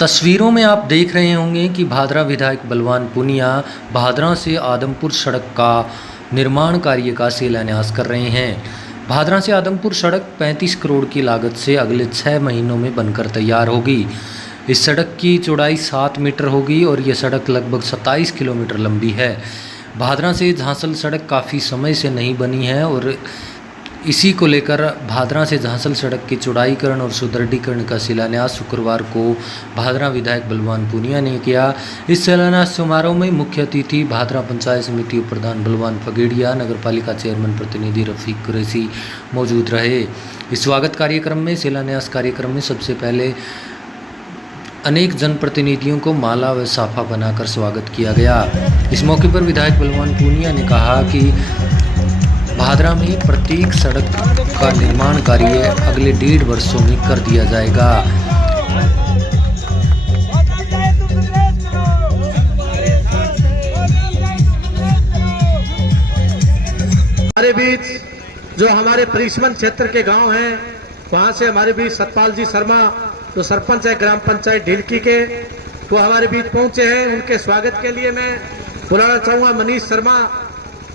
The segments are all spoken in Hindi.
तस्वीरों में आप देख रहे होंगे कि भादरा विधायक बलवान पूनिया भादरा से आदमपुर सड़क का निर्माण कार्य का शिलान्यास कर रहे हैं। भादरा से आदमपुर सड़क 35 करोड़ की लागत से अगले 6 महीनों में बनकर तैयार होगी। इस सड़क की चौड़ाई 7 मीटर होगी और यह सड़क लगभग 27 किलोमीटर लंबी है। भादरा से झांसल सड़क काफ़ी समय से नहीं बनी है और इसी को लेकर भादरा से झांसल सड़क के चौड़ाईकरण और सुदृढ़ीकरण का शिलान्यास शुक्रवार को भादरा विधायक बलवान पूनिया ने किया। इस शिलान्यास समारोह में मुख्य अतिथि भादरा पंचायत समिति उप प्रधान बलवान फगेड़िया, नगरपालिका चेयरमैन प्रतिनिधि रफीक कुरैशी मौजूद रहे। इस स्वागत कार्यक्रम में शिलान्यास कार्यक्रम में सबसे पहले अनेक जनप्रतिनिधियों को माला व साफा बनाकर स्वागत किया गया। इस मौके पर विधायक बलवान पूनिया ने कहा कि भादरा में प्रत्येक सड़क का निर्माण कार्य अगले 1.5 वर्षों में कर दिया जाएगा। हमारे बीच जो हमारे परिश्रम क्षेत्र के गांव हैं, वहां से हमारे बीच सतपाल जी शर्मा जो सरपंच है ग्राम पंचायत ढिलकी के, वो हमारे बीच पहुंचे हैं। उनके स्वागत के लिए मैं बुलाना चाहूंगा मनीष शर्मा,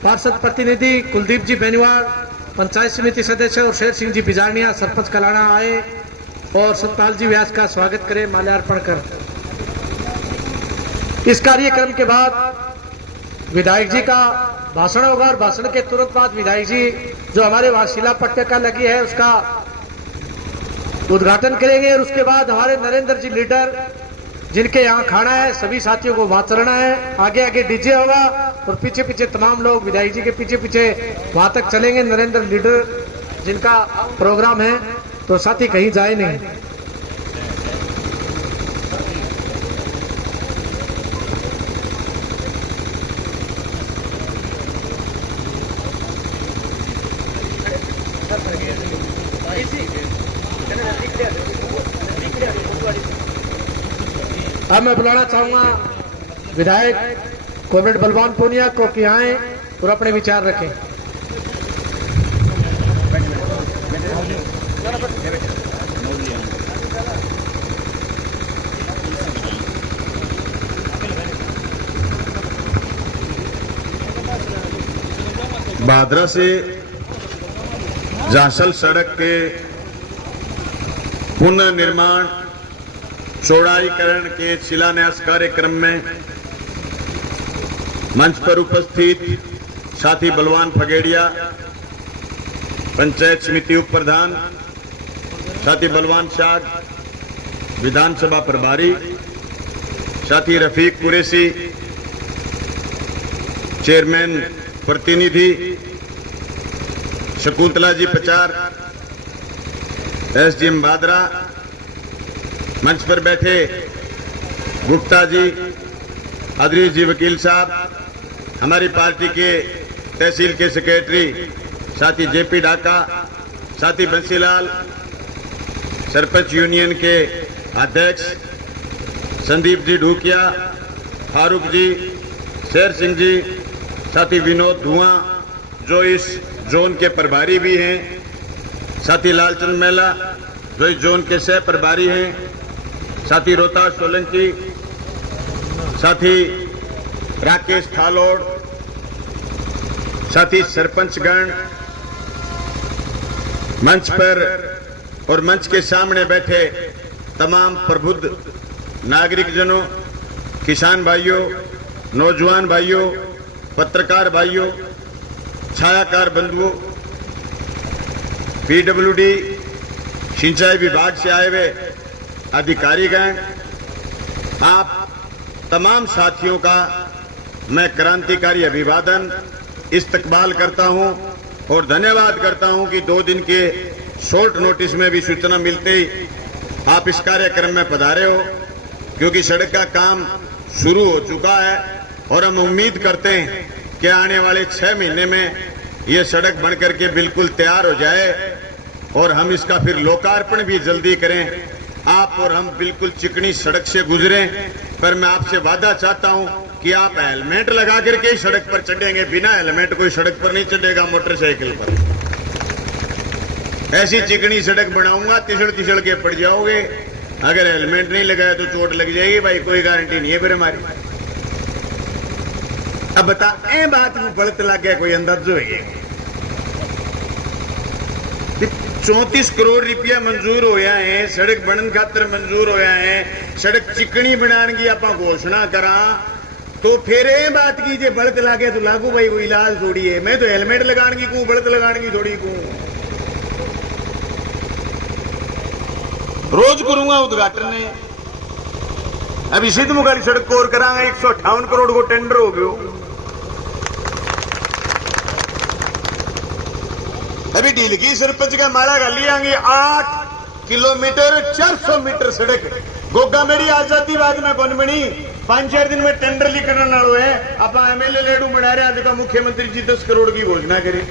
पार्षद प्रतिनिधि कुलदीप जी बेनीवाल, पंचायत समिति सदस्य और शेर सिंह जी बिजारनिया सरपंच कलाना आए और सतपाल जी व्यास का स्वागत करें माल्यार्पण कर। इस कार्यक्रम के बाद विधायक जी का भाषण होगा और भाषण के तुरंत बाद विधायक जी जो हमारे वहां शिला पट्टिका लगी है उसका उद्घाटन करेंगे और उसके बाद हमारे नरेंद्र जी लीडर जिनके यहाँ खाना है सभी साथियों को वहां चलना है। आगे आगे डीजे होगा और पीछे पीछे तमाम लोग विधायक जी के पीछे पीछे वहां तक चलेंगे। नरेंद्र लीडर जिनका प्रोग्राम है तो साथी कहीं जाए नहीं। अब मैं बुलाना चाहूंगा विधायक कॉमरेड बलवान पूनिया को कि आए और अपने विचार रखें। भादरा से झांसल सड़क के पुनर्निर्माण चौड़ाईकरण के शिलान्यास कार्यक्रम में मंच पर उपस्थित साथी बलवान फगेड़िया, पंचायत समिति उप प्रधान साथी बलवान शाह, विधानसभा प्रभारी साथी रफीक कुरैशी, चेयरमैन प्रतिनिधि शकुंतला जी पचार, एसडीएम भादरा, मंच पर बैठे गुप्ता जी, अदरीज जी वकील साहब, हमारी पार्टी के तहसील के सेक्रेटरी साथी जेपी ढाका, साथी बंसीलाल, सरपंच यूनियन के अध्यक्ष संदीप जी ढूकिया, फारूक जी, शेर सिंह जी, साथी विनोद धुआं जो इस जोन के प्रभारी भी हैं, साथी लालचंद मेला जो इस जोन के सह प्रभारी हैं, साथी रोहतास सोलंकी, साथी राकेश थालोड़, साथी सरपंचगण, मंच पर और मंच के सामने बैठे तमाम प्रबुद्ध नागरिक जनों, किसान भाइयों, नौजवान भाइयों, पत्रकार भाइयों, छायाकार बंधुओं, पीडब्ल्यूडी सिंचाई विभाग से आए हुए अधिकारीगण, आप तमाम साथियों का मैं क्रांतिकारी अभिवादन इस्तकबाल करता हूं और धन्यवाद करता हूं कि 2 दिन के शॉर्ट नोटिस में भी सूचना मिलते ही आप इस कार्यक्रम में पधारे हो, क्योंकि सड़क का काम शुरू हो चुका है और हम उम्मीद करते हैं कि आने वाले 6 महीने में ये सड़क बनकर के बिल्कुल तैयार हो जाए और हम इसका फिर लोकार्पण भी जल्दी करें। आप और हम बिल्कुल चिकनी सड़क से गुजरें, पर मैं आपसे वादा चाहता हूं कि आप हेलमेट लगा करके ही सड़क पर चढ़ेंगे, बिना हेलमेट कोई सड़क पर नहीं चढ़ेगा मोटरसाइकिल पर। ऐसी चिकनी सड़क बनाऊंगा, तिसड़ तिसड़ के पड़ जाओगे। अगर हेलमेट नहीं लगाया तो चोट लग जाएगी भाई, कोई गारंटी नहीं है फिर हमारी। अब बता ए बात में गलत लग गया, कोई अंदाज हो गया। 34 करोड़ रुपया मंजूर होया है, सड़क बनन खातर मंजूर होया है, सड़क चिकनी बनाने की आप घोषणा करा, तो फिर ये बात की जे बलत लागे तो लागू भाई कोई इलाज थोड़ी है। मैं तो हेलमेट लगाने की को बलत लगाने की थोड़ी को रोज करूंगा उद्घाटन ने। अभी सिद्ध मुगारी सड़क को और करांगा, 158 करोड़ को टेंडर हो गयो। अभी ढील की सरपंच का मारा का लियांगे 8 किलोमीटर 400 मीटर सड़क गोगा मेरी आजादी बाद में कौन बनी, 5-4 दिन में टेंडर लिखने वालों है। आप एमएलए लेडू बना रहे आज का मुख्यमंत्री जी 10 करोड़ की घोषणा करें।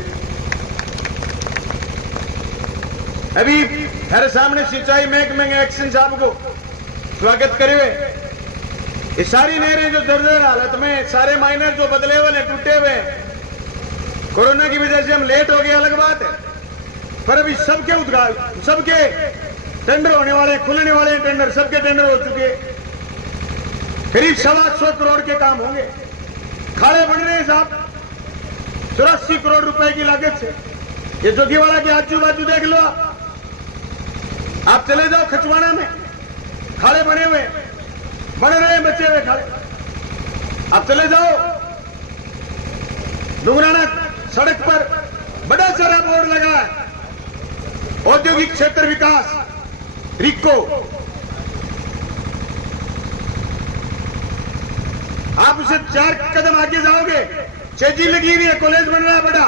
अभी हर सामने सिंचाई महकमे के एक्शन साहब को स्वागत करे हुए, ये सारी नहरें जो जर्जर हालत में, सारे माइनर जो बदले हुए टूटे हुए, कोरोना की वजह से हम लेट हो गए अलग बात है, पर अभी सबके उद्घाटन, सबके टेंडर होने वाले, खुलने वाले टेंडर, सबके टेंडर हो चुके। करीब 125 करोड़ के काम होंगे। खाड़े बन रहे हैं साहब 84 करोड़ रुपए की लागत से। ये जोगीवाड़ा के आजू बाजू देख लो, आप चले जाओ खचवाड़ा में खाड़े बने हुए, बन रहे हैं बचे हुए खाड़े। आप चले जाओ डुंगराना सड़क पर बड़ा सारा बोर्ड लगा है, औद्योगिक क्षेत्र विकास रिको। आप उसे 4 कदम आगे जाओगे, चेजी लगी हुई है, कॉलेज बन रहा है बड़ा,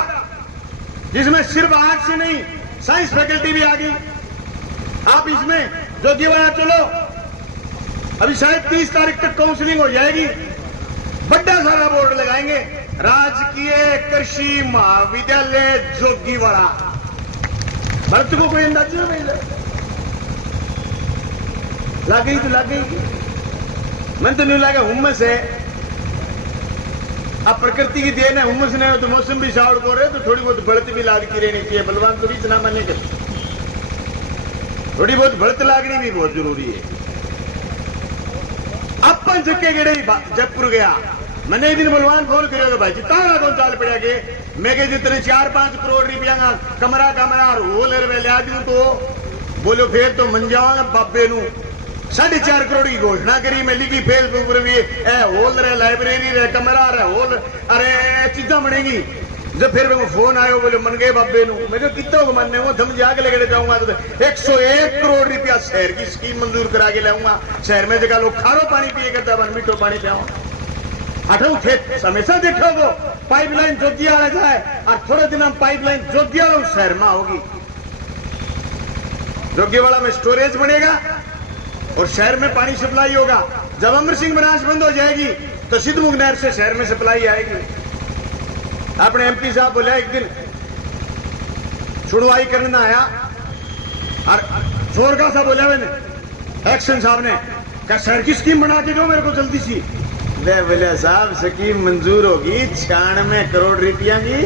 जिसमें सिर्फ आर्ट्स से नहीं साइंस फैकल्टी भी आ गई। आप इसमें जोगीवाड़ा चलो, अभी शायद 30 तारीख तक काउंसलिंग हो जाएगी, बड़ा सारा बोर्ड लगाएंगे, राजकीय कृषि महाविद्यालय जोगीवाड़ा। भरत को कोई अंदाजा नहीं लग गई तो लग गई। मन तो नहीं लगा हुम्मस है, अब प्रकृति की देन है, हुम्मस नहीं हो तो मौसम भी सावड़ को रहे, तो थोड़ी बहुत बढ़त भी लागती रहनी चाहिए। बलवान तो भी ना माने कर, थोड़ी बहुत बढ़त लागनी भी बहुत जरूरी है। अपन जक्के गेड़े जयपुर गया, मैंने एक दिन बलवान फोन करेगा भाई जितना कौन चाल पड़ा के, मैं के जितने 4-5 करोड़ रुपया का कमरा होल लिया दूं, तो बोलो फिर तो मन जाऊंगा बाबे नू। 4.5 करोड़ की घोषणा करी, मैं लिखी फेसबुक पर भी, होल रहे, लाइब्रेरी रहे, कमरा रहे, होल, अरे चीजा बनेगी। जब फिर मैं फोन आयो, बोले मन गए बाबे नू। मैं कितना को मानने वो धम जाके लेके जाऊंगा, तो 101 करोड़ रुपया शहर की स्कीम मंजूर करा के लाऊंगा। शहर में जगह लोग खारो पानी पिए करता, मीठो पानी पियाऊंगा। अठाऊ खेत हमेशा देखो वो पाइपलाइन जोगियाड़ा जाए, और थोड़े दिन हम पाइपलाइन जोगियाड़ा उस शहर में होगी। जोगियावाड़ा में स्टोरेज बनेगा और शहर में पानी सप्लाई होगा। जब अमर सिंह बनास बंद हो जाएगी तो सिद्धमुख नहर से शहर में सप्लाई आएगी। अपने एमपी साहब बोला एक दिन सुनवाई करना आया, और जोर का सा बोला मैंने एक्शन साहब ने, क्या शहर की स्कीम बना के दो मेरे को जल्दी सी। बोले साहब स्कीम मंजूर होगी 96 करोड़ रुपया की,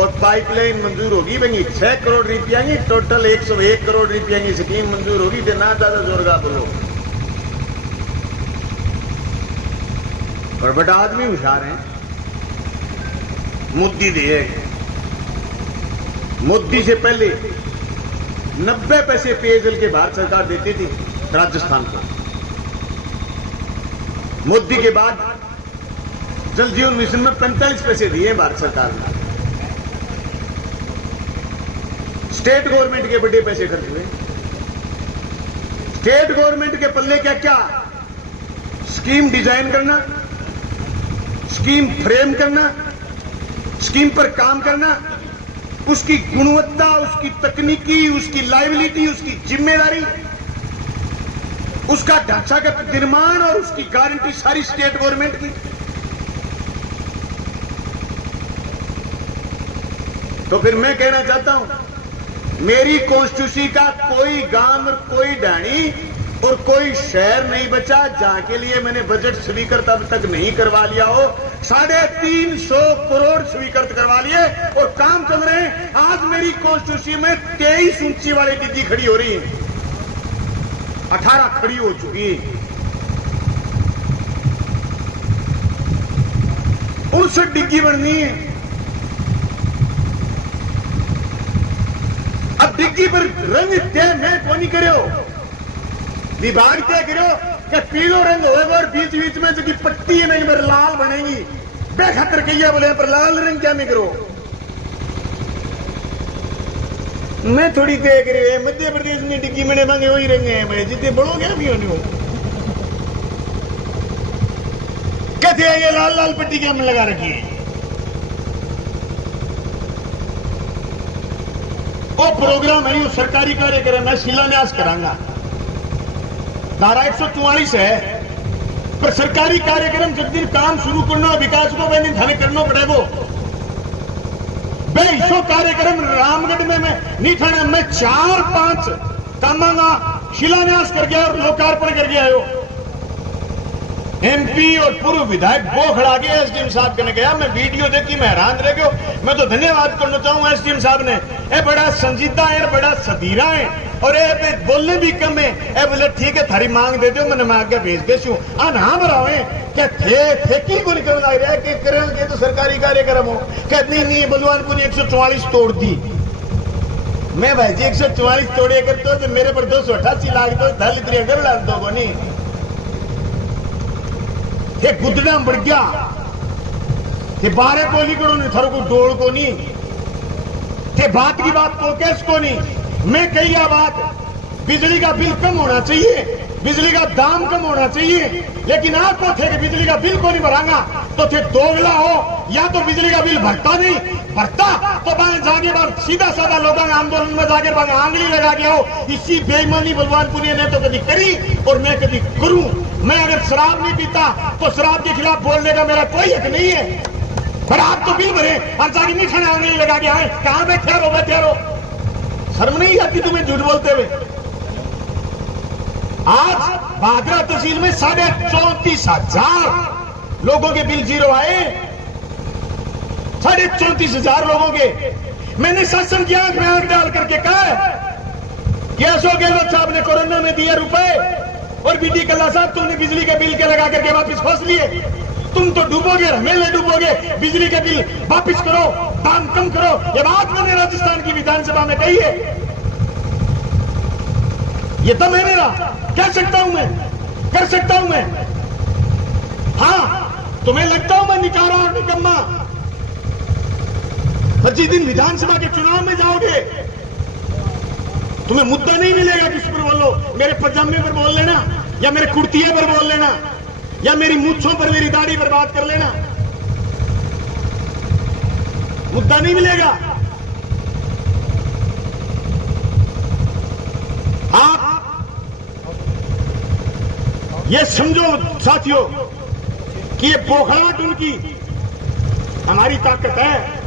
और पाइपलाइन मंजूर होगी बनी 6 करोड़ रुपया की, टोटल 101 करोड़ रुपया की स्कीम मंजूर होगी। तो ना ज्यादा जोर का बोलो। और बड़ा आदमी होशियार है, मोदी दिए, मोदी से पहले 90 पैसे पेयजल के भारत सरकार देती थी राजस्थान को। मोदी के बाद जल जीवन मिशन में 45 पैसे दिए भारत सरकार ने। स्टेट गवर्नमेंट के बड़े पैसे खर्च हुए। स्टेट गवर्नमेंट के पल्ले क्या क्या, स्कीम डिजाइन करना, स्कीम फ्रेम करना, स्कीम पर काम करना, उसकी गुणवत्ता, उसकी तकनीकी, उसकी लायबिलिटी, उसकी जिम्मेदारी, उसका ढांचागत निर्माण और उसकी गारंटी सारी स्टेट गवर्नमेंट की। तो फिर मैं कहना चाहता हूं, मेरी कॉन्स्टिट्यूंसी का कोई गांव, कोई ढाणी और कोई शहर नहीं बचा जहां के लिए मैंने बजट स्वीकृत अब तक नहीं करवा लिया हो। 350 करोड़ स्वीकृत करवा लिए और काम चल रहे हैं। आज मेरी कॉन्स्टिट्यूंसी में 23 ऊंची वाली डिग्गी खड़ी हो रही है। 18 खड़ी हो चुकी, उनसे डिग्गी बननी है। अब डिग्गी पर रंग तय मैं को नहीं करो, विभाग तय करो कि पीलो रंग होगा और बीच बीच में जो पट्टी है नहीं मेरे लाल बनेगी, बेखतर कहिए बोले पर लाल रंग क्या नहीं करो। मैं थोड़ी तय करे मध्य प्रदेश में डिग्गी में मांगे वही रंग है, मैं जितने बड़ो क्या भी होने हो कहते हैं ये लाल लाल पट्टी क्या में लगा रखी है। वो प्रोग्राम है, सरकारी कार्यक्रम है, शिलान्यास करांगा, धारा 144 है, पर सरकारी कार्यक्रम जिस दिन काम शुरू करना विकास को वह दिन हमें करना पड़ेगा। बेसो कार्यक्रम रामगढ़ में मैं नहीं थाना में 4-5 कामा का शिलान्यास कर गया और लोकार्पण कर गया हो। एमपी और पूर्व विधायक वो खड़ा गया एसडीएम साहब के ने गया, मैं वीडियो देखी मैं हैरान रह गया। मैं तो धन्यवाद करना चाहूंगा एसडीएम साहब ने, ए बड़ा संजीदा है, बड़ा सदीरा है और ये बोलने भी कम है। ए बोले ठीक है थारी मांग दे दो, मैंने आगे भेज देशू आ ना भरावे क्या थे की को निकल लग रहा है कि करेंगे तो सरकारी कार्यक्रम हो। कहते नहीं बलवानपुर 144 तोड़ दी। मैं भाई जी 144 तोड़े करते तो मेरे पर 288 लाख तो धल इतने कर डाल दो नहीं ये गुदड़ा बढ़ गया कि 12 को नहीं करो नहीं थारो को डोल को नहीं कि बात की बात को कैस को नहीं। मैं कही बात बिजली का बिल कम होना चाहिए, बिजली का दाम कम होना चाहिए, लेकिन आपको थे कि बिजली का बिल को नहीं भरांगा तो थे दोगला हो, या तो बिजली का बिल भरता नहीं भरता तो बाएं जाके बाद सीधा साधा लोगों आंदोलन में जाकर बाएं आंगली लगा गया हो। इसी बेईमानी बलवानपुरी ने तो कभी करी और मैं कभी करूं। मैं अगर शराब नहीं पीता तो शराब के खिलाफ बोलने का मेरा कोई हक नहीं है, पर आप तो बिल भरे और जाके नहीं खाने आंगली लगा के आए। कहां बैठे रहो, शर्म नहीं आती तुम्हें झूठ बोलते हुए। आज भादरा तहसील में 34,500 लोगों के बिल जीरो आए, 34,500 लोगों के। मैंने शासन की आंख में आंख डाल करके कहा कि अशोक गहलोत साहब ने कोरोना में दिए रुपए और बीडी कल्ला साहब तुमने बिजली के बिल के लगा करके वापिस खोस लिए, तुम तो डूबोगे हमें डूबोगे, बिजली के बिल वापिस करो, दाम कम करो। ये बात मैंने राजस्थान की विधानसभा में कही है, ये तो मैं मेरा कह सकता हूं, मैं कर सकता हूं मैं। हां तुम्हें लगता हूं मैं निकारा और निकम्मा, पर जिस दिन विधानसभा के चुनाव में जाओगे तुम्हें मुद्दा नहीं मिलेगा किस पर बोलो, मेरे पजामे पर बोल लेना या मेरे कुर्तिये पर बोल लेना या मेरी मूंछों पर मेरी दाढ़ी पर बात कर लेना, मुद्दा नहीं मिलेगा। आप ये समझो साथियों कि ये बोखलाहट उनकी हमारी ताकत है,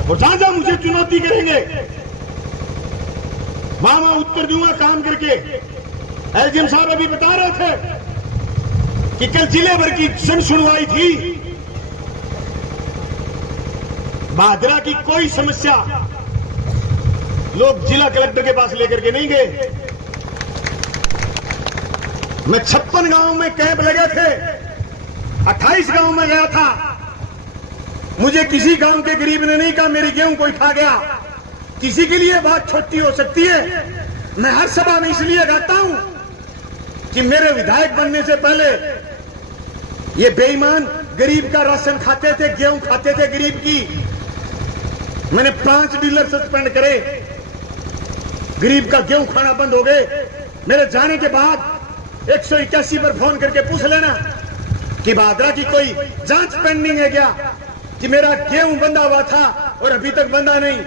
और जहां जहां मुझे चुनौती करेंगे वहां उत्तर दूंगा काम करके। एसडीएम साहब अभी बता रहे थे कि कल जिले भर की जन सुनवाई थी, भादरा की कोई समस्या लोग जिला कलेक्टर के पास लेकर के नहीं गए। मैं 56 गांव में कैंप लगे थे, 28 गांव में गया था, मुझे किसी गांव के गरीब ने नहीं कहा मेरी गेहूं कोई खा गया। किसी के लिए बात छोटी हो सकती है, मैं हर सभा में इसलिए कहता हूं कि मेरे विधायक बनने से पहले ये बेईमान गरीब का राशन खाते थे, गेहूं खाते थे गरीब की। मैंने 5 डीलर सस्पेंड करे, गरीब का गेहूं खाना बंद हो गए। मेरे जाने के बाद 181 पर फोन करके पूछ लेना कि भादरा की कोई जांच पेंडिंग है क्या, कि मेरा गेहूं बंधा हुआ था और अभी तक बंधा नहीं,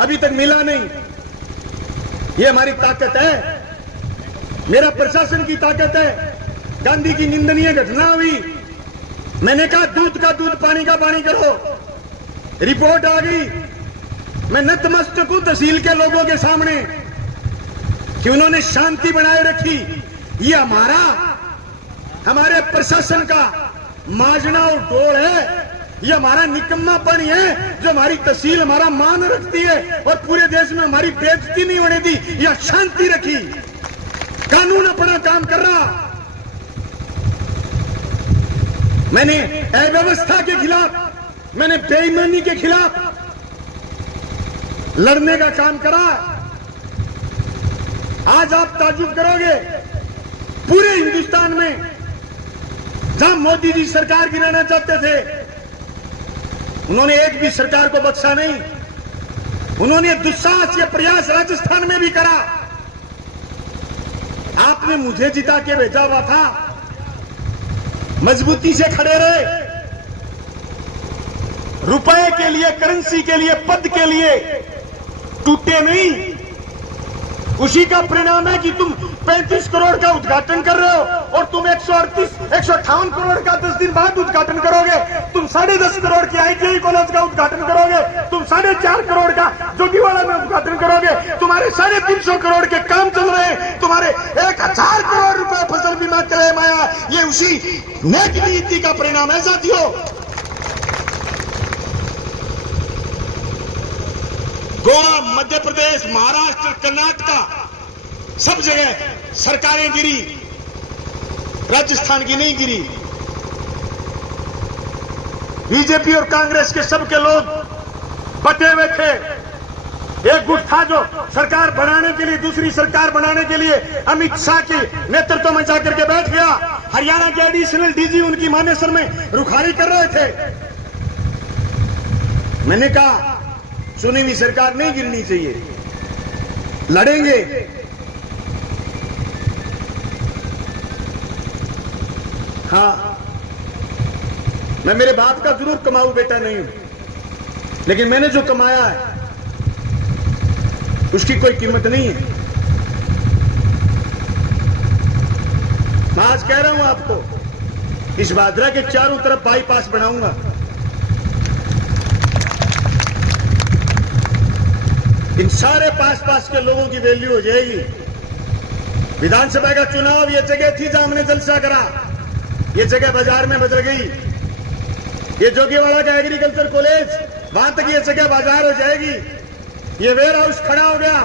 अभी तक मिला नहीं। ये हमारी ताकत है, मेरा प्रशासन की ताकत है। गांधी की निंदनीय घटना हुई, मैंने कहा दूध का दूध पानी का पानी करो, रिपोर्ट आ गई। मैं नतमस्तक हूं तहसील के लोगों के सामने कि उन्होंने शांति बनाए रखी। ये हमारे प्रशासन का माजना और डोल है, ये हमारा निकम्मापन है जो हमारी तहसील हमारा मान रखती है और पूरे देश में हमारी बेइज्जती नहीं होने दी, यह शांति रखी, कानून काम कर रहा। मैंने अव्यवस्था के खिलाफ, मैंने बेईमानी के खिलाफ लड़ने का काम करा। आज आप ताज्जुब करोगे, पूरे हिंदुस्तान में जहां मोदी जी सरकार गिराना चाहते थे, उन्होंने एक भी सरकार को बख्शा नहीं। उन्होंने दुस्साहस या प्रयास राजस्थान में भी करा। आपने मुझे जिता के भेजा हुआ था, मजबूती से खड़े रहे, रुपए के लिए, करेंसी के लिए, पद के लिए टूटे नहीं। उसी का परिणाम है कि तुम 35 करोड़ का उद्घाटन कर रहे हो और तुम 158 करोड़ का 10 दिन बाद उद्घाटन करोगे। तुम 10.5 करोड़ की ITI कॉलेज का उद्घाटन करोगे। तुम 4.5 करोड़ का जोगीवाड़ा में उद्घाटन करोगे। तुम्हारे 350 करोड़ के काम चल रहे हैं। तुम्हारे 1000 करोड़ रुपए फसल बीमा क्लेम आया। ये उसी नेक नीति का परिणाम है साथियों। गोवा, मध्य प्रदेश, महाराष्ट्र, कर्नाटका, सब जगह सरकारें गिरी, राजस्थान की नहीं गिरी। बीजेपी और कांग्रेस के सबके लोग बटे हुए थे। एक गुट था जो सरकार बनाने के लिए, दूसरी सरकार बनाने के लिए अमित शाह के नेतृत्व में जाकर के बैठ गया। हरियाणा के एडिशनल डीजी उनकी मानेसर में रुखारी कर रहे थे। मैंने कहा चुनी हुई सरकार नहीं गिरनी चाहिए, लड़ेंगे। हाँ, मैं मेरे बाप का जरूर कमाऊ बेटा नहीं हूं, लेकिन मैंने जो कमाया है उसकी कोई कीमत नहीं है। मैं आज कह रहा हूं आपको, इस भादरा के चारों तरफ बाईपास बनाऊंगा। इन सारे पास के लोगों की वैल्यू हो जाएगी। विधानसभा का चुनाव ये जगह थी जहां हमने जलसा करा, ये जगह बाजार में बदल गई। ये जोगीवाड़ा का एग्रीकल्चर कॉलेज, वहां तक ये जगह बाजार हो जाएगी। ये वेयर हाउस खड़ा हो गया,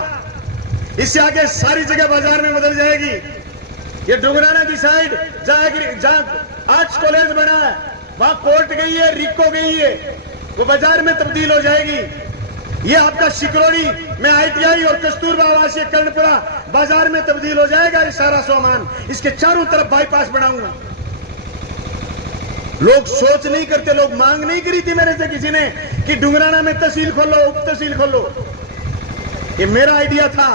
इससे आगे सारी जगह बाजार में बदल जाएगी। ये डुंगराना की साइड जहां आर्ट्स कॉलेज बना है, वहां कोर्ट गई है, रिको गई है, वो बाजार में तब्दील हो जाएगी। ये आपका शिकरोड़ी में ITI और कस्तूरबा आवासीय कर्णपुरा बाजार में तब्दील हो जाएगा। ये सारा सामान, इसके चारों तरफ बाईपास बनाऊंगा। लोग सोच नहीं करते, लोग मांग नहीं करी थी मेरे से किसी ने कि डुंगराना में तहसील खोलो, उप तहसील खोलो। ये मेरा आइडिया था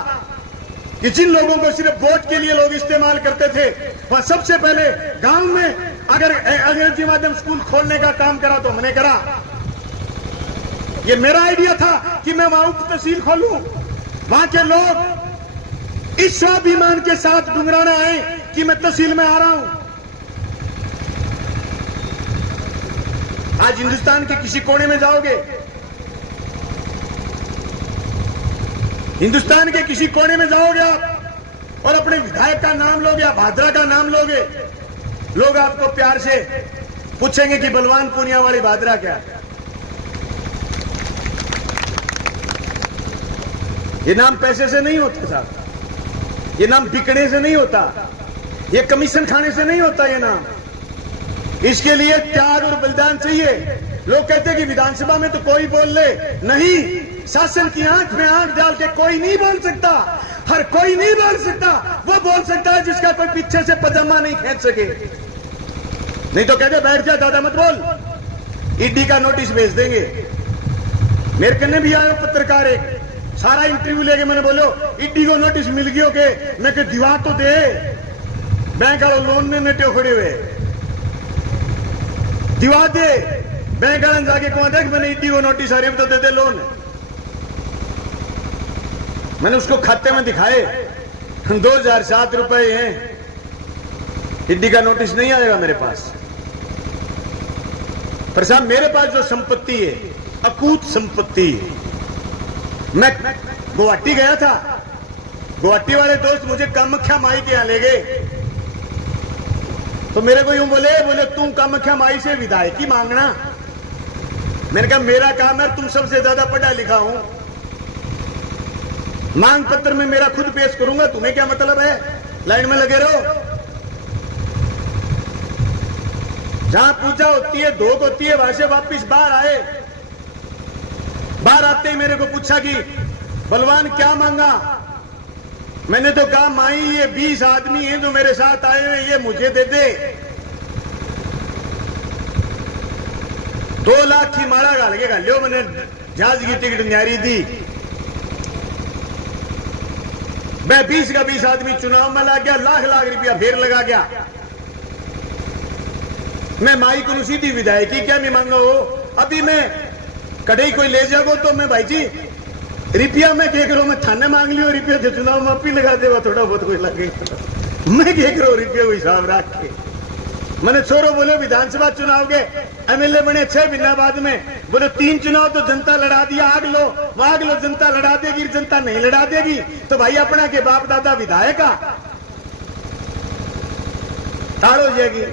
कि जिन लोगों को सिर्फ वोट के लिए लोग इस्तेमाल करते थे, वह सबसे पहले गांव में अगर अंग्रेजी माध्यम स्कूल खोलने का काम करा तो मैंने करा। ये मेरा आइडिया था कि मैं वहां उप तहसील खोलूं, वहां के लोग इस स्वाभिमान के साथ डुंगराना आए कि मैं तहसील में आ रहा हूं। आज हिंदुस्तान के किसी कोने में जाओगे, हिंदुस्तान के किसी कोने में जाओगे आप और अपने विधायक का नाम लोगे या भादरा का नाम लोगे, लोग आपको प्यार से पूछेंगे कि बलवान पूनिया वाली भादरा क्या है। ये नाम पैसे से नहीं होता साहब, ये नाम बिकने से नहीं होता, ये कमीशन खाने से नहीं होता। ये नाम, इसके लिए त्याग और बलिदान चाहिए। लोग कहते हैं कि विधानसभा में तो कोई बोल ले, नहीं, शासन की आंख में आंख डाल के कोई नहीं बोल सकता। हर कोई नहीं बोल सकता, वो बोल सकता है जिसका कोई पीछे से पजामा नहीं खींच सके। नहीं तो कहते बैठ जा, ज्यादा मत बोल, ईडी का नोटिस भेज देंगे। मेरे कन्ने भी आया पत्रकार, एक सारा इंटरव्यू लेके मैंने बोलो ईडी को नोटिस मिल गयो के, मैं कह दीवार तो दे, बैंक वालों लोन ने नेटे खड़े हुए, दीवार दे। बैंक वाला जाके कौन देख, मैंने ईडी को नोटिस आ रही है तो दे दे लोन। मैंने उसको खाते में दिखाए, 2007 रुपए हैं, ईडी का नोटिस नहीं आएगा मेरे पास। पर साहब मेरे पास जो संपत्ति है, अकूत संपत्ति है। मैं गुवाहाटी गया था, गुवाहाटी वाले दोस्त मुझे कामाख्या माई के यहां ले गए, तो मेरे को यूं बोले तुम कामाख्या माई से विधायकी मांगना। मैंने कहा मेरा काम है, तुम सबसे ज्यादा पढ़ा लिखा हूं, मांग पत्र में मेरा खुद पेश करूंगा, तुम्हें क्या मतलब है, लाइन में लगे रहो। जहां पूजा होती है, धोक होती है, वहां से वापिस बाहर आए। बाहर आते ही मेरे को पूछा कि बलवान क्या मांगा। मैंने तो कहा माई ये 20 आदमी हैं जो मेरे साथ आए हुए, ये मुझे दे दे। 2 लाख की माला गाल के गालियो। मैंने जहाज की टिकट न्यारी दी। मैं 20 का 20 आदमी चुनाव में लग गया, लाख लाख रुपया फिर लगा गया। मैं माई को सीधी विधायकी क्या नहीं मांगा हो। अभी मैं कढ़ई कोई ले जाओ तो मैं भाई जी रुपया मैं क्या करो, मैं थाने मांग लियो रुपया जो चुनाव में आप ही लगा देवा, थोड़ा बहुत कोई लगेगा। मैं क्या करो रुपये को हिसाब रख के। मैंने छोरो बोले विधानसभा चुनाव के एमएलए बने 6 महीना बाद में, बोले 3 चुनाव तो जनता लड़ा दिया, आग लो जनता लड़ा देगी, जनता नहीं लड़ा देगी तो भाई अपना के बाप दादा विधायक ताड़ हो जाएगी।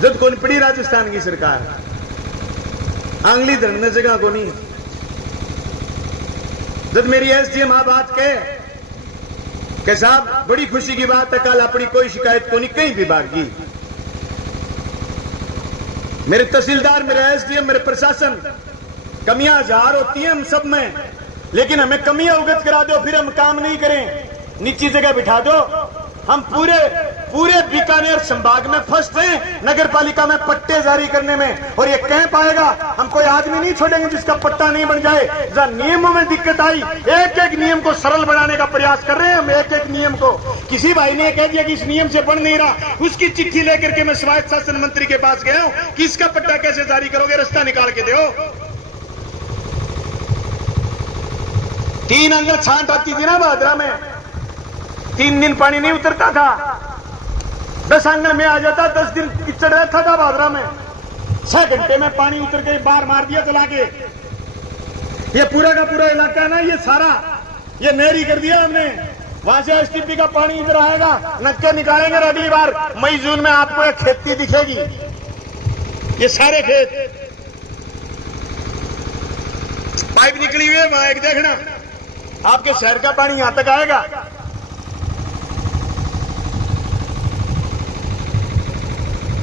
जब कौन पड़ी राजस्थान की सरकार, आंगली धरने जगह को नहीं। जब मेरी एसडीएम बात कहे कि साहब बड़ी खुशी की बात है, कल अपनी कोई शिकायत को नहीं कहीं विभाग की। मेरे तहसीलदार, मेरे एसडीएम, मेरे प्रशासन, कमियां 1000 होती हैं हम सब में, लेकिन हमें कमियां अवगत करा दो फिर हम काम नहीं करें, नीची जगह बिठा दो। हम पूरे बीकानेर संभाग में फर्स्ट हैं नगर पालिका में पट्टे जारी करने में, और ये कह पाएगा हम कोई आदमी नहीं छोड़ेंगे जिसका पट्टा नहीं बन जाए। जहां नियमों में दिक्कत आई, एक एक नियम को सरल बनाने का प्रयास कर रहे हैं हम। एक एक नियम को किसी भाई ने कह दिया कि इस नियम से बन नहीं रहा, उसकी चिट्ठी लेकर के मैं स्वायत्त शासन मंत्री के पास गया हूं कि इसका पट्टा कैसे जारी करोगे, रास्ता निकाल के दो। 3 अंगल छांट आती थी ना भादरा में, 3 दिन पानी नहीं उतरता था, 10 आंगन में आ जाता, 10 दिन कीचड़ रहता था भादरा में। 6 घंटे में पानी उतर के बाहर मार दिया चला के। ये पूरा का पूरा इलाका ना, ये सारा ये नहरी कर दिया हमने। वहां से एसटीपी का पानी इधर आएगा, नक्के निकालेंगे और अगली बार मई जून में आपको एक खेती दिखेगी। ये सारे खेत पाइप निकली हुई है, वहां एक देखना आपके शहर का पानी यहां तक आएगा।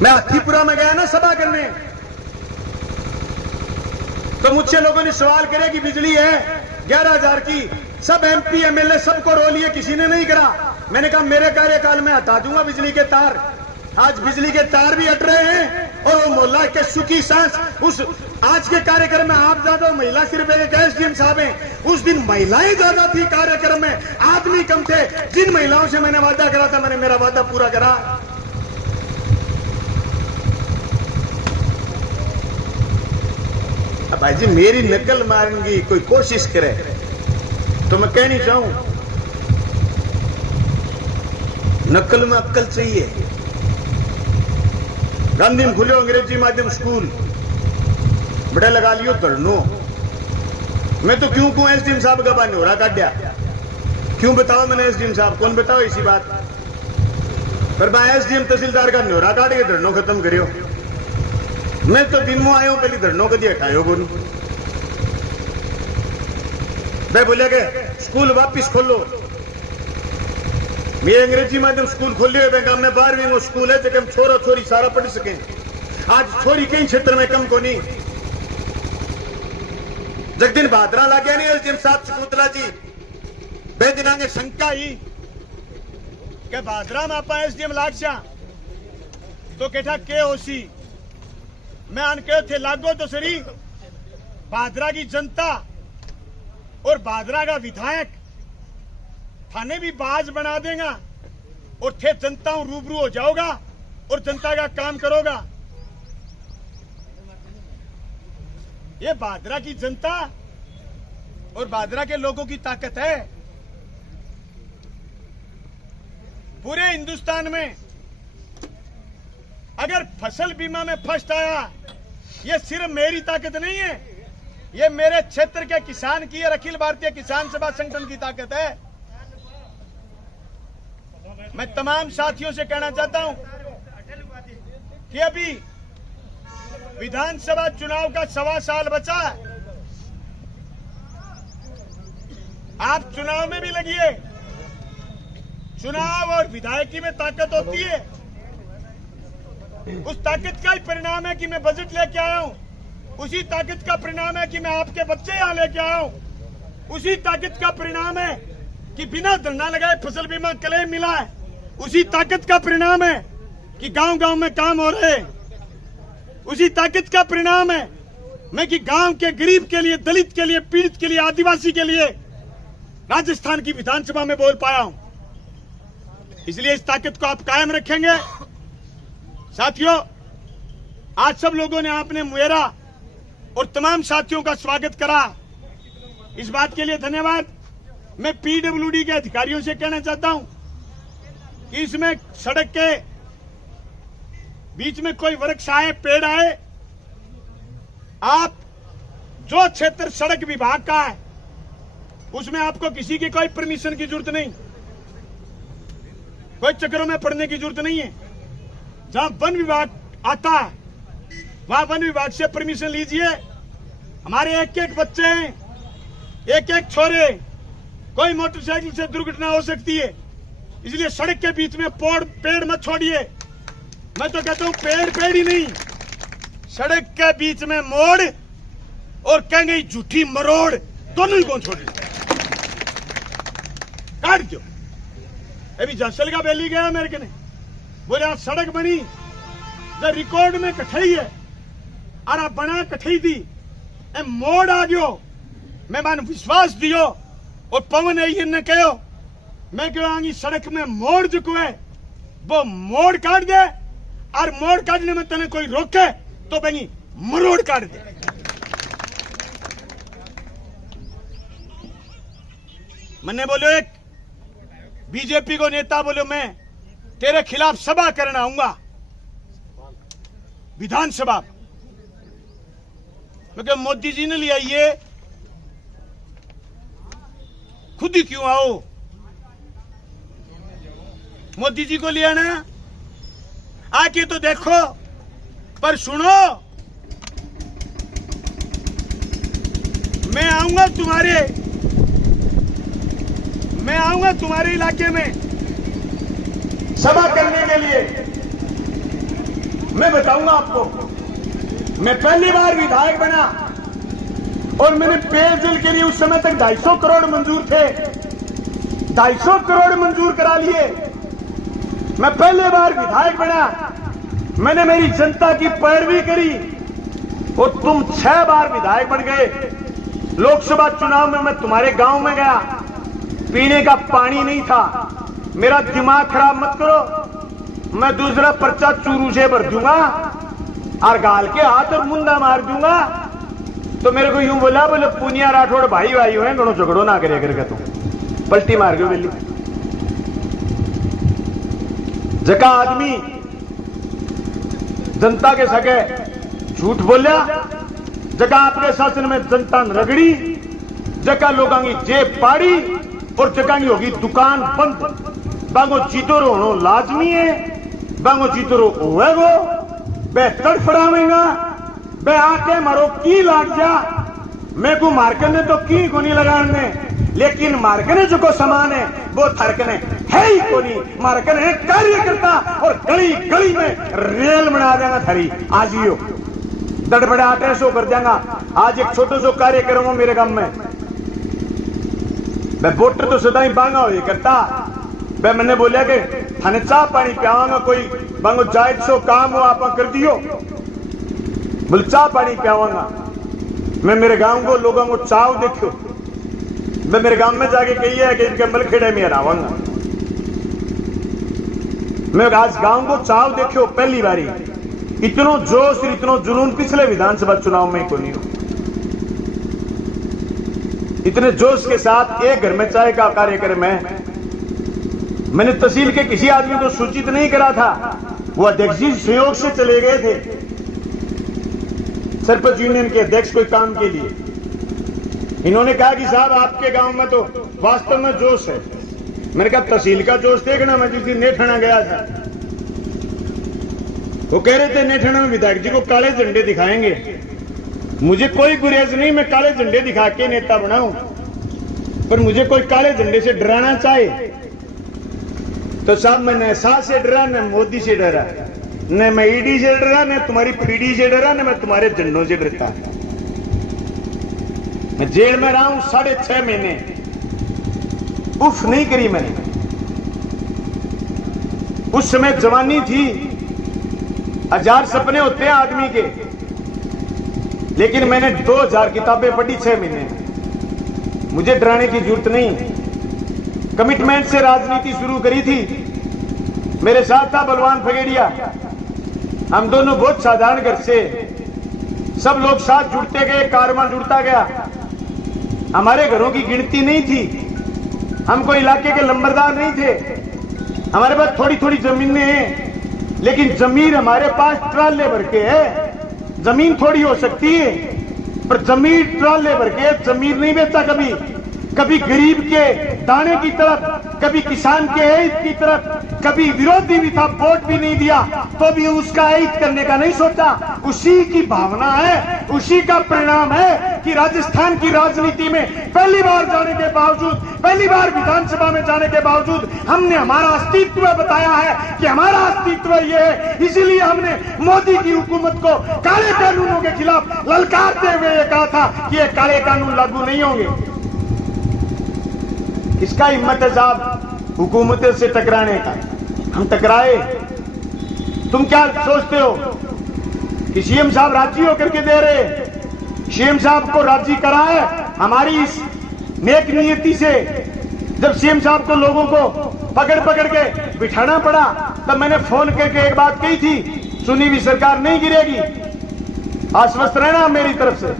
मैं हाथीपुरा में गया ना सभा करने, तो मुझसे लोगों ने सवाल करे कि बिजली है 11,000 की, सब एमपी एमएलए सबको रो लिए, किसी ने नहीं करा। मैंने कहा मेरे कार्यकाल में हटा दूंगा बिजली के तार। आज बिजली के तार भी हट रहे हैं और वो मोहल्ला के सुखी सांस। उस आज के कार्यक्रम में आप ज्यादा, महिला सिर्फ एक एसडीएम साहब हैं, उस दिन महिलाएं ज्यादा थी कार्यक्रम में, आदमी कम थे। जिन महिलाओं से मैंने वादा करा था, मैंने मेरा वादा पूरा करा। अब भाई जी मेरी नकल मारने की कोई कोशिश करे तो मैं कहनी चाहूं, नकल में अक्ल चाहिए। गांधी में खुले अंग्रेजी माध्यम स्कूल बड़ा लगा लियो धरनो। मैं तो क्यों कहूं एसडीएम साहब का बाने हो रहा काट्या, क्यों बताओ मैंने एसडीएम साहब, कौन बताओ इसी बात पर। मैं एसडीएम तहसीलदार का न्योरा काट के धरनो खत्म करियो। मैं तो दिन में आयो, पहले धरनो कदी हटायो को नहीं। मैं बोलिया के स्कूल वापिस खोलो। मैं अंग्रेजी माध्यम स्कूल खोलियो है, मैं 12वीं को स्कूल है जब छोरा छोरी सारा पढ़ सके। आज छोरी कई क्षेत्र में कम को नहीं। जग दिन भादरा लागे नहीं एसडीएम साहब चकूतला जी बेदिनांगे शंका ही के भादरा में आप एसडीएम लागशा तो केठा के होसी। मैं आन कहे थे लागो तो सरी भादरा की जनता और भादरा का विधायक थाने भी बाज बना देगा और थे जनता रूबरू हो जाओगा और जनता का काम करोगा। ये भादरा की जनता और भादरा के लोगों की ताकत है। पूरे हिंदुस्तान में अगर फसल बीमा में फर्स्ट आया, ये सिर्फ मेरी ताकत नहीं है, ये मेरे क्षेत्र के किसान की और अखिल भारतीय किसान सभा संगठन की ताकत है। मैं तमाम साथियों से कहना चाहता हूं कि अभी विधानसभा चुनाव का 1.25 साल बचा है। आप चुनाव में भी लगिए, चुनाव और विधायकी में ताकत होती है। उस ताकत का ही परिणाम है कि मैं बजट लेके आया हूं। उसी ताकत का परिणाम है कि मैं आपके बच्चे यहां लेके आया हूं। उसी ताकत का परिणाम है कि बिना धरना लगाए फसल बीमा क्लेम मिला है। उसी ताकत का परिणाम है कि गांव-गांव में काम हो रहे हैं। उसी ताकत का परिणाम है मैं कि गांव के गरीब के लिए, दलित के लिए, पीड़ित के लिए, आदिवासी के लिए राजस्थान की विधानसभा में बोल पाया हूं। इसलिए इस ताकत को आप कायम रखेंगे। साथियों, आज सब लोगों ने आपने मेरा और तमाम साथियों का स्वागत करा, इस बात के लिए धन्यवाद। मैं पीडब्ल्यूडी के अधिकारियों से कहना चाहता हूं कि इसमें सड़क के बीच में कोई वृक्ष आए, पेड़ आए, आप जो क्षेत्र सड़क विभाग का है उसमें आपको किसी की कोई परमिशन की जरूरत नहीं, कोई चक्करों में पड़ने की जरूरत नहीं है। जहां वन विभाग आता है वहां वन विभाग से परमिशन लीजिए। हमारे एक एक बच्चे हैं, एक एक छोरे, कोई मोटरसाइकिल से दुर्घटना हो सकती है, इसलिए सड़क के बीच में पेड़ मत छोड़िए। मैं तो कहता हूं पेड़ ही नहीं, सड़क के बीच में मोड़ और कहेंगे झूठी मरोड़, दोनों ही कौन छोड़ काट दो। अभी जंसल का बैली गया मेरे के ने, बोले आज सड़क बनी जो रिकॉर्ड में कठई है और आप बना कठई थी, मोड़ आ गयो, मैं मान विश्वास दियो और पवन है ने कहो, मैं क्यों आगी सड़क में मोड़ चुको है, वो मोड़ काट दे और मोड़ काटने में तने कोई रोके तो बनी मरोड़ काट दे। मैंने बोलो एक बीजेपी को नेता बोलो मैं तेरे खिलाफ सभा करना आऊंगा विधानसभा। मैं कहा मोदी जी ने लिया ये खुद ही क्यों आओ, मोदी जी को लिया ना, आके तो देखो। पर सुनो, मैं आऊंगा तुम्हारे इलाके में सभा करने के लिए। मैं बताऊंगा आपको, मैं पहली बार विधायक बना और मैंने पेयजल के लिए उस समय तक 250 करोड़ मंजूर थे, 250 करोड़ मंजूर करा लिए। मैं पहली बार विधायक बना, मैंने मेरी जनता की पैरवी करी और तुम 6 बार विधायक बन गए। लोकसभा चुनाव में मैं तुम्हारे गांव में गया, पीने का पानी नहीं था। मेरा दिमाग खराब मत करो, मैं दूसरा पर्चा चूरू से भर दूंगा और गाल के हाथ और मुंडा मार दूंगा। तो मेरे को यूं बोला, बोले पुनिया राठौड़ भाई है, गणो झगड़ो ना करे करके तुम पलटी मार गयो बेली। जका आदमी जनता के सगे झूठ बोलिया, जगह आपके शासन में जनता रगड़ी, जगह लोगों की जेब पाड़ी और जगह की होगी दुकान बंद। बांगो जीतोरो होनो लाजमी है, बांगो जीतोरो होएगो, बे तड़फड़ावेगा, बे आके मारो की लाग जा। मैं को मार्कने तो की को नहीं लगाने, लेकिन मार्कने जो को समान है वो थरकने है ही को नहीं। मार्कने कार्यकर्ता और गली गली में रेल बना देगा थरी। आज ही दड़बड़ाटे सो कर देगा। आज एक छोटो सो कार्य करूंगा मेरे गांव में, मैं वोटर तो सदा ही बांगा हो करता। मैं मैंने बोलिया कि थाने चाह पानी पियावांगा, कोई बांगो जायज सो काम हो आप कर दियो, बोले चाह पानी पियावांगा। मैं मेरे गांव को लोगों को चाव देखो, मैं मेरे गांव में जाके कही है कि इनके मलखेड़े में हरावांगा। मैं आज गांव को चाव देखो पहली बारी, इतनो जोश इतनो जुनून पिछले विधानसभा चुनाव में को नहीं हो। इतने जोश के साथ एक घर में चाय का कार्यक्रम है। मैंने तहसील के किसी आदमी को सूचित नहीं करा था, वो अध्यक्ष जी सहयोग से चले गए थे सरपंच यूनियन के अध्यक्ष कोई काम के लिए। इन्होंने कहा कि साहब आपके गांव में तो वास्तव में जोश है। मैंने कहा तहसील का जोश देखना। मैं जिस दिन नेठाना गया था, वो कह रहे थे नेठाना में विधायक जी को काले झंडे दिखाएंगे। मुझे कोई गुरेज नहीं, मैं काले झंडे दिखा के नेता बनाऊं, पर मुझे कोई काले झंडे से डराना चाहे तो साहब मैं न शाह से डरा न मोदी से डरा, न मैं ईडी से डरा, न तुम्हारी पीडी से डरा, न मैं तुम्हारे झंडों से डरता। मैं जेल में रहा हूं 6.5 महीने, उफ नहीं करी मैंने। उस समय जवानी थी, 1000 सपने होते हैं आदमी के, लेकिन मैंने 2000 किताबें पढ़ी 6 महीने में। मुझे डराने की जरूरत नहीं। कमिटमेंट से राजनीति शुरू करी थी। मेरे साथ था बलवान फगेड़िया। हम दोनों बहुत साधारण घर से, सब लोग साथ जुड़ते गए, कारवां जुड़ता गया। हमारे घरों की गिनती नहीं थी, हम कोई इलाके के लंबरदार नहीं थे। हमारे पास थोड़ी थोड़ी जमीनें हैं, लेकिन जमीन हमारे पास ट्राले भर के है। जमीन थोड़ी हो सकती है, पर जमीन ट्राले भर के। जमीन नहीं बेचा कभी, कभी गरीब के दाने की तरफ, कभी किसान के हित की तरफ, कभी विरोधी भी था, वोट भी नहीं दिया तो भी उसका हित करने का नहीं सोचा। उसी की भावना है, उसी का परिणाम है कि राजस्थान की राजनीति में पहली बार जाने के बावजूद, पहली बार विधानसभा में जाने के बावजूद हमने हमारा अस्तित्व बताया है कि हमारा अस्तित्व ये है। इसीलिए हमने मोदी की हुकूमत को काले कानूनों के खिलाफ ललकारते हुए ये कहा था कि ये काले कानून लागू नहीं होंगे। किसका हिम्मत है साहब हुकूमतों से टकराने का? हम टकराए। तुम क्या सोचते हो कि सीएम साहब राजी होकर के दे रहे? सीएम साहब को राजी करा है हमारी इस नेक नियति से। जब सीएम साहब को लोगों को पकड़ पकड़ के बिठाना पड़ा, तब मैंने फोन करके एक बात कही थी, सुनी हुई सरकार नहीं गिरेगी, आश्वस्त रहना मेरी तरफ से।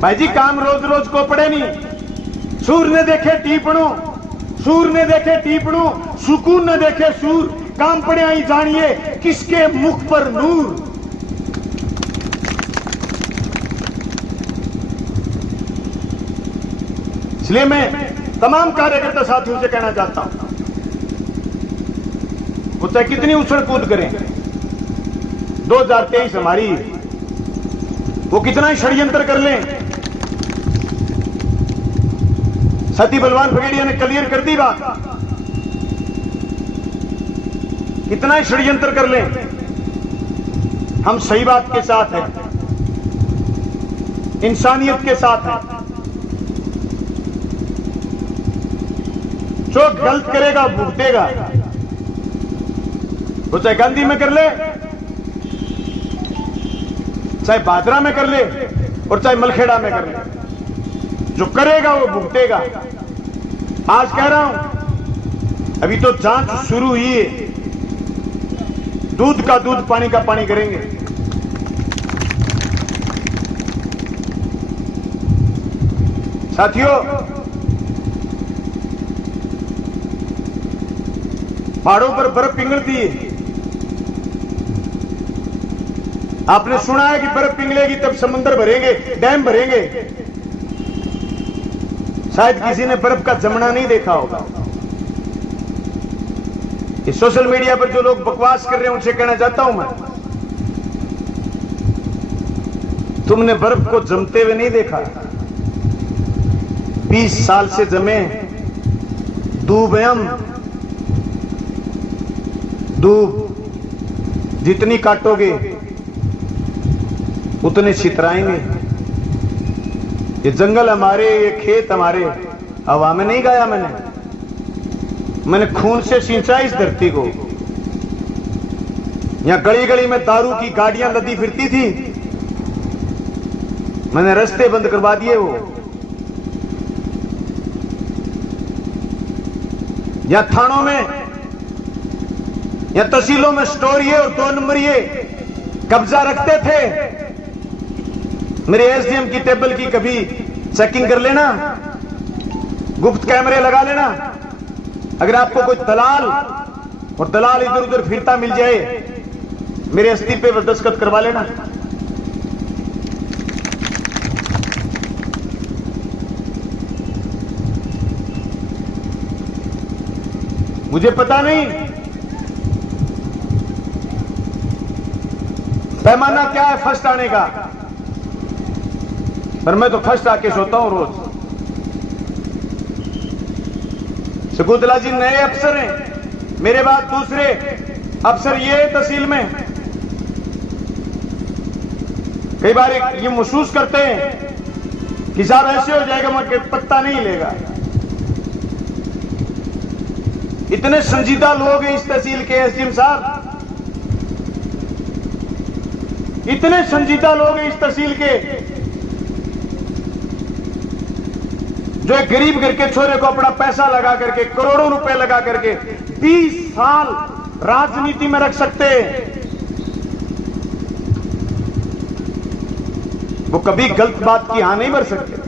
भाई जी काम रोज रोज को पड़े नहीं। सूर ने देखे टीपणू, सूर ने देखे टीपणू, सुकून ने देखे सूर, काम पड़े आई जानिए किसके मुख पर नूर। इसलिए मैं तमाम कार्यकर्ता साथियों से कहना चाहता हूं, वो चाहे कितनी उछल कूद करें, 2023 हमारी, वो कितना ही षड्यंत्र कर लें। सती बलवान फगेड़िया ने क्लियर कर दी बात। कितना ही षड्यंत्र कर लें, हम सही बात के साथ हैं, इंसानियत के साथ हैं। जो गलत करेगा भुगतेगा, वो चाहे गांधी में कर ले, चाहे भादरा में कर ले, और चाहे मलखेड़ा में कर ले। जो करेगा वो भुगतेगा। आज कह रहा हूं, अभी तो जांच शुरू हुई है, दूध का दूध पानी का पानी करेंगे। साथियों, पहाड़ों पर बर्फ पिघलती है। आपने सुना है कि बर्फ पिघलेगी तब समंदर भरेंगे, डैम भरेंगे। शायद किसी ने बर्फ का जमना नहीं देखा होगा। इस सोशल मीडिया पर जो लोग बकवास कर रहे हैं उनसे कहना चाहता हूं मैं, तुमने बर्फ को जमते हुए नहीं देखा। 20 साल से जमे दूबयम, दूब जितनी काटोगे उतने छितराएंगे। ये जंगल हमारे, ये खेत हमारे, हवा में नहीं गाया मैंने खून से सिंचा इस धरती को। यहां गली गली में दारू की गाड़ियां लदी फिरती थी, मैंने रास्ते बंद करवा दिए। वो यहां थानों में, यहां तहसीलों में स्टोरिये और 2 नंबरिये कब्जा रखते थे। मेरे एसडीएम की टेबल की कभी चेकिंग कर लेना, गुप्त कैमरे लगा लेना। अगर आपको कोई दलाल और दलाल इधर उधर फिरता मिल जाए, मेरे इस्तीफे पर दस्तखत करवा लेना। मुझे पता नहीं पैमाना क्या है फर्स्ट आने का, पर मैं तो फर्स्ट आके सोता हूं रोज। शकुंतला जी नए अफसर हैं, मेरे बाद दूसरे अफसर ये तहसील में कई बार ये महसूस करते हैं कि साहब ऐसे हो जाएगा मगर पत्ता नहीं लेगा। इतने संजीदा लोग हैं इस तहसील के एसडीएम साहब, इतने संजीदा लोग हैं इस तहसील के, जो एक गरीब घर के छोरे को अपना पैसा लगा करके, करोड़ों रुपए लगा करके 20 साल राजनीति में रख सकते हैं। वो कभी गलत बात की हां नहीं भर सकते।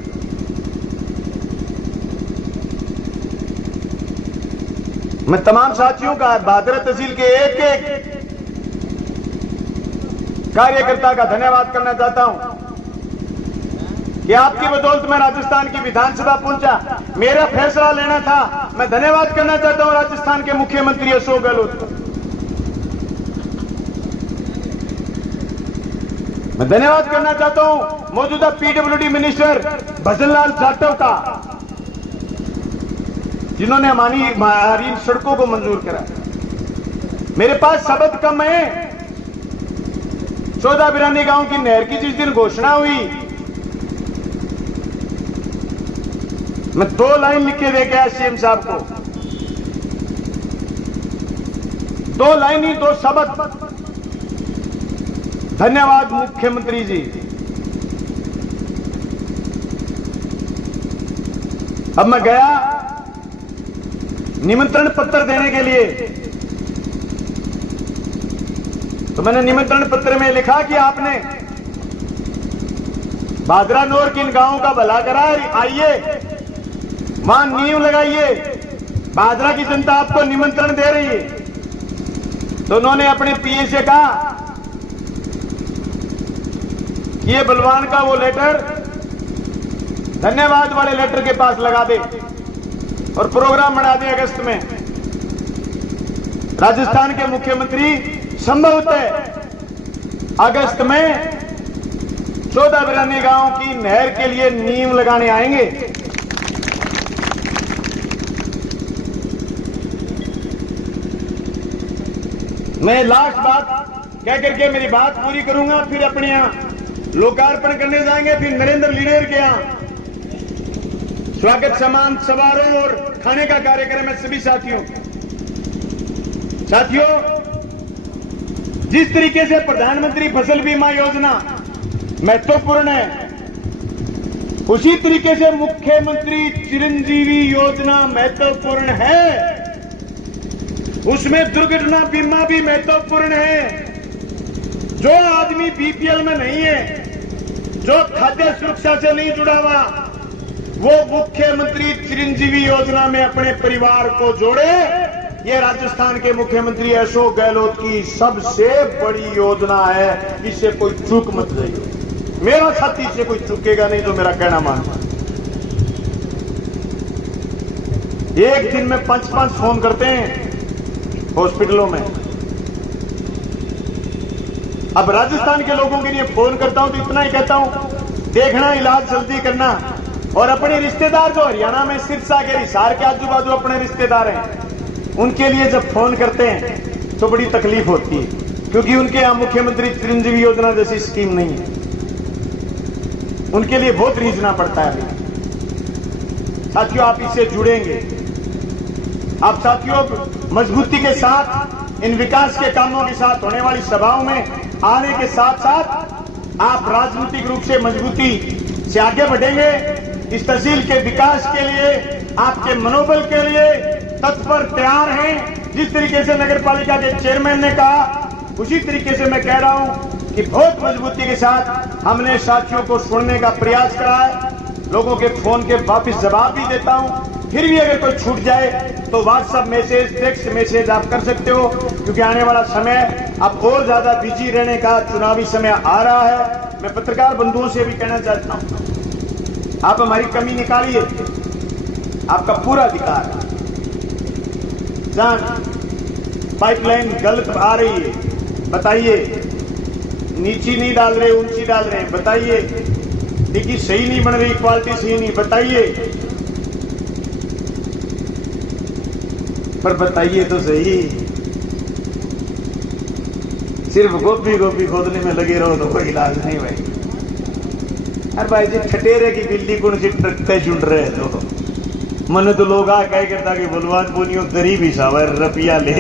मैं तमाम साथियों का भादरा तहसील के एक एक कार्यकर्ता का धन्यवाद करना चाहता हूं कि आपकी बदौलत मैं राजस्थान की विधानसभा पहुंचा। मेरा फैसला लेना था। मैं धन्यवाद करना चाहता हूं राजस्थान के मुख्यमंत्री अशोक गहलोत का। मैं धन्यवाद करना चाहता हूं मौजूदा पीडब्ल्यूडी मिनिस्टर भजनलाल जाटव का, जिन्होंने हमारी सड़कों को मंजूर करा। मेरे पास शब्द कम है। 14 बिरानी गांव की नहर की जिस दिन घोषणा हुई, मैं 2 लाइन लिख के दे गया सीएम साहब को। 2 लाइन ही 2 शब्द, धन्यवाद मुख्यमंत्री जी। अब मैं गया निमंत्रण पत्र देने के लिए, तो मैंने निमंत्रण पत्र में लिखा कि आपने भादरा नौर किन गांवों का भला करा, आइए वहां नींव लगाइए, भादरा की जनता आपको निमंत्रण दे रही है। तो उन्होंने अपने पीए से कहा ये बलवान का वो लेटर धन्यवाद वाले लेटर के पास लगा दे और प्रोग्राम बना दे अगस्त में। राजस्थान के मुख्यमंत्री संभवतः अगस्त में 14 बिरानी गांव की नहर के लिए नींव लगाने आएंगे। मैं लास्ट बात कह करके मेरी बात पूरी करूंगा, फिर अपने यहां लोकार्पण करने जाएंगे, फिर नरेंद्र लीडर के यहां स्वागत सम्मान समारोह और खाने का कार्यक्रम है सभी साथियों। जिस तरीके से प्रधानमंत्री फसल बीमा योजना महत्वपूर्ण है, उसी तरीके से मुख्यमंत्री चिरंजीवी योजना महत्वपूर्ण है। उसमें दुर्घटना बीमा भी महत्वपूर्ण है। जो आदमी बीपीएल में नहीं है, जो खाद्य सुरक्षा से नहीं जुड़ा हुआ, वो मुख्यमंत्री चिरंजीवी योजना में अपने परिवार को जोड़े। ये राजस्थान के मुख्यमंत्री अशोक गहलोत की सबसे बड़ी योजना है। इससे कोई चूक मत जाइए। मेरा साथी से कोई चूकेगा नहीं जो मेरा कहना मानता। एक दिन में 5-5 फोन करते हैं हॉस्पिटलों में। अब राजस्थान के लोगों के लिए फोन करता हूं तो इतना ही कहता हूं, देखना, इलाज जल्दी करना। और अपने रिश्तेदार जो हरियाणा में सिरसा के हिसार के आजू बाजू अपने रिश्तेदार हैं, उनके लिए जब फोन करते हैं तो बड़ी तकलीफ होती है, क्योंकि उनके यहां मुख्यमंत्री चिरंजीवी योजना जैसी स्कीम नहीं है। उनके लिए बहुत रीझना पड़ता है। साथियों, आप इससे जुड़ेंगे। आप साथियों मजबूती के साथ इन विकास के कामों के साथ होने वाली सभाओं में आने के साथ साथ आप राजनीतिक रूप से मजबूती से आगे बढ़ेंगे। इस तहसील के विकास के लिए, आपके मनोबल के लिए तत्पर तैयार हैं। जिस तरीके से नगर पालिका के चेयरमैन ने कहा, उसी तरीके से मैं कह रहा हूं कि बहुत मजबूती के साथ हमने साथियों को सुनने का प्रयास करा है। लोगों के फोन के वापस जवाब भी देता हूं। फिर भी अगर कोई छूट जाए तो व्हाट्सएप मैसेज, टेक्स्ट मैसेज आप कर सकते हो, क्योंकि आने वाला समय अब और ज्यादा बिजी रहने का चुनावी समय आ रहा है। मैं पत्रकार बंधुओं से भी कहना चाहता हूं, आप हमारी कमी निकालिए, आपका पूरा अधिकार है। जहां पाइपलाइन गलत आ रही है बताइए, नीची नहीं डाल रहे, ऊंची डाल रहे हैं बताइए, डिग्गी सही नहीं बन रही, क्वालिटी सही नहीं बताइए। पर बताइए तो सही, सिर्फ गोभी गोभी खोदने में लगे रहो तो कोई इलाज नहीं भाई। अरे भाई जी ठटेरे की बिल्ली कौन सी ट्रकते चुन रहे तो मन तो लोग आ कह करता कि बलवान पुनियो गरीब हिसाब है रुपया ले।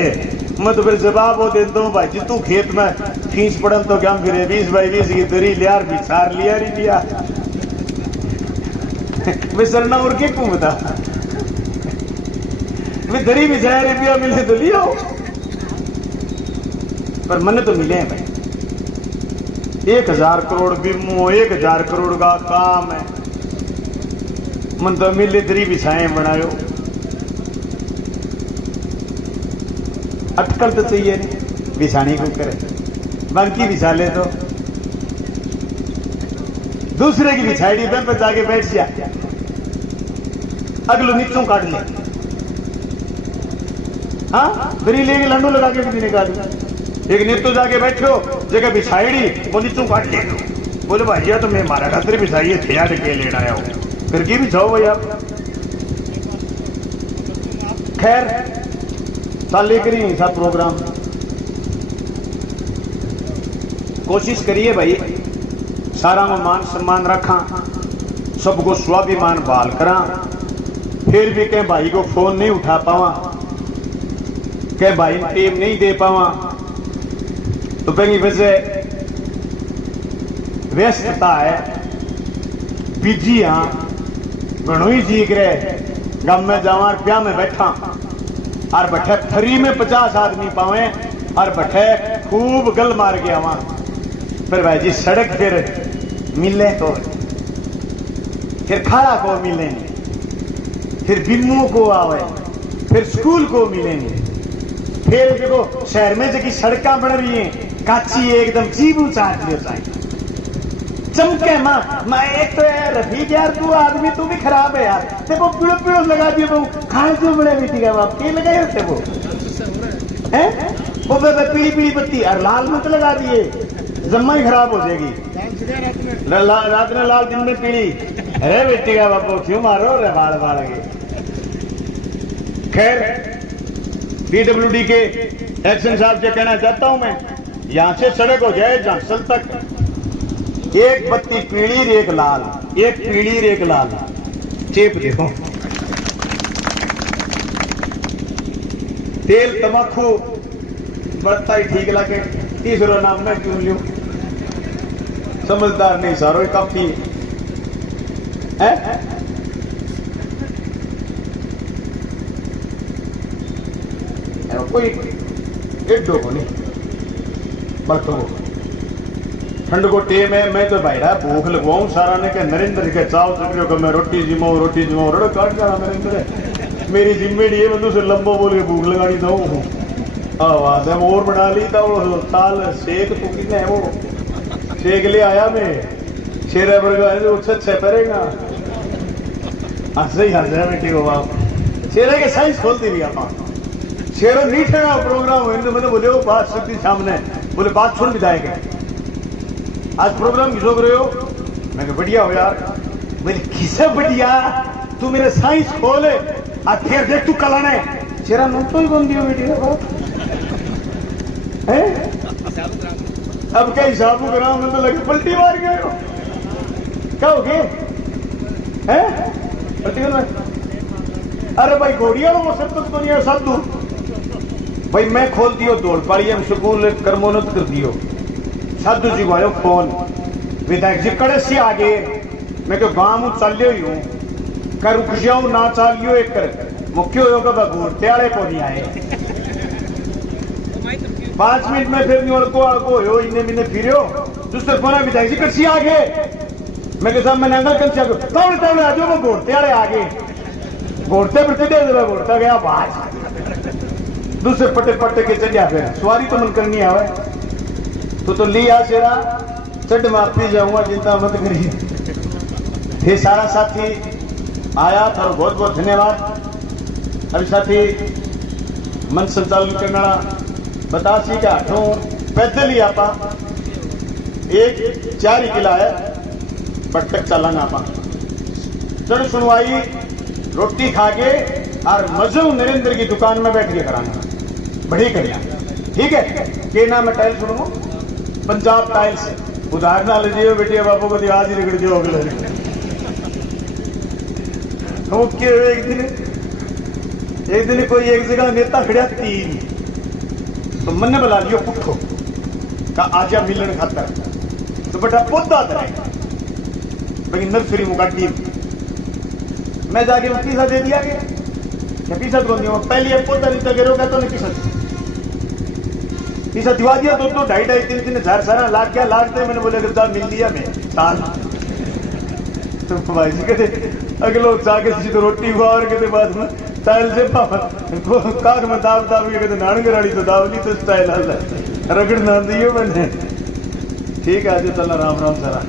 मैं तो फिर जवाब वो देता हूँ भाई जी तू खेत में फीस पड़न तो क्या फिर 20 बाई 20 की दरी लिया बिछार लिया नहीं लिया वे सरना और के घूमता वे दरी बिछाया रुपया मिले तो लिया पर मन तो मिले हैं भाई। 1000 करोड़ बिमो 1000 करोड़ का काम है मन तो मिले दरी बिछाए बनायो। अटकल तो चाहिए नहीं बिछाने को करे बाकी बिछा ले तो दूसरे की बिछाड़ी पे जाके बैठ जा अगलो नीचों काट ले। हाँ दरी लेके लंडू लगा के भी निकाल एक नीचों जाके बैठो जगह बिछाड़ी वो नीचों काट ले बोले भाई तो मैं मारा खातर बिछाइए थे के लेना आया हूं फिर की बिछाओ भाई आप। खैर साले करिए सब प्रोग्राम कोशिश करिए भाई सारा में मान सम्मान रखा सबको स्वाभिमान बाल करा। फिर भी कहीं भाई को फोन नहीं उठा पावा कहीं भाई टेम नहीं दे पावा तो कहीं वजह व्यस्तता है बिजी हाँ घणो ही जी रहे गम में जावा रुपया में बैठा और बैठे फ्री में 50 आदमी पावे और बैठे खूब गल मार के आवा फिर भाई जी सड़क फिर मिले को फिर खाड़ा को मिले नहीं फिर बिम्मू को आवे फिर स्कूल को मिले नहीं फिर देखो शहर में जो सड़क बन रही है काची एकदम जीबू चाट लियो चाहिए चमके माँ मैं एक तो यार रफीक यार तू आदमी तू भी खराब है यार देखो पीड़ो पीड़ो लगा दिए वो खाने से बड़े बेटी का बाप के लगाए होते वो हैं वो पीली पीली पत्ती और लाल में तो लगा दिए जम्मा ही खराब हो जाएगी रात में लाल दिन में पीली अरे बेटी का बाप क्यों मारो रे बाल बाल के। खैर पीडब्ल्यूडी के एक्शन साहब से कहना चाहता हूं मैं यहां से सड़क हो जाए झांसल तक एक बत्ती पीली एक लाल एक पीली एक लाल चेप देखो तेल तमाकू बढ़ता ही ठीक लगे तीसरा नाम मैं क्यों लूं समझदार नहीं सारो काफी है। कोई एडो को नहीं बरतो ठंड को टेम है मैं तो भाईरा भूख लगवाऊं सारा ने के नरेंद्र के चाव चक्रियों का मैं रोटी जिमाऊं रड़ काट जा नरेंद्र मेरी जिम्मेदारी है बंदू से लंबो बोल के भूख लगानी दऊं आवाज है और बना ली था वो साल शेख तू कितने है वो शेख ले आया मैं शेरा वर्गा है तो अच्छा करेगा हंसे ही हंसे बेटी को बाप शेरे के साइंस खोलती भी आप शेरों नीचे का प्रोग्राम है मैंने बोले वो बात शक्ति सामने बोले बात छोड़ बिताएगा आज प्रोग्राम किसो कर रहे हो मैं कहा बढ़िया हो यार बोले किसे बढ़िया तू मेरे साइंस खोले आज फिर देख तू कल आने शेरा नो तो ही बन दियो बेटी है अब क्या हिसाब कराम में तो लगे पलटी मार गए हो क्या हो गए हैं पलटी में अरे भाई घोड़िया वो सब कुछ दुनिया सब दूर भाई मैं खोल दियो दौड़ पाड़ी हम स्कूल कर्मोन्नत कर दियो साधु जी को आयो फोन विधायक जी कड़े से आगे मैं क्यों गांव चलियो ही हूं कर रुक जाऊं ना चलियो एक कर मुख्य होगा घूरते आड़े को नहीं आए 5 मिनट में फिर नहीं को हो इन्हें मिने फिर दूसरे फोन विधायक जी कड़सी आगे मैं कहता मैंने अंगल कल से तौड़ तौड़ आ जाओ वो घूरते आड़े आगे घूरते फिरते घूरता गया बाहर दूसरे पट्टे पट्टे के चलिया फिर सवारी तो मन करनी आवे तो लिया शेरा चढ़ माफी जाऊंगा चिंता मत करिए। फिर सारा साथी आया था बहुत बहुत धन्यवाद। अभी साथी मन संचालन करना बतासी का हटो पैदल ही आपा 1-4 किला है बट तक चलाना आपा चढ़ सुनवाई रोटी खा के और मजहू नरेंद्र की दुकान में बैठ के कराना बड़ी करिया। ठीक है, के नाम है टाइल्स सुनो, पंजाब टाइल्स। उधार ना लीजिए बेटिया बापू को आज ही रगड़ दियो अगले दिन। वो क्या एक दिन कोई एक जगह नेता खड़ा 3 तो मन बुला लियो पुठो का आजा मिलन खातर तो बेटा पौधा भाई नर्सरी मुकाटी मैं जाके पीसा दे दिया गया पीसा कौन दिया पहले पौधा नीचे गिरो का तो नहीं पीसा दिवा दिया तो 2.5-3 हजार सारा लाख क्या लागते मैंने बोले जा मिल लिया मैं साल तो भाई जी कहते अगलो जाके सीधे रोटी हुआ और कहते बाद में स्टाइल से काग में दाव के कहते नानगराड़ी तो दावली तो स्टाइल रगड़ ना दियो मैंने। ठीक है आज चलना राम राम सारा।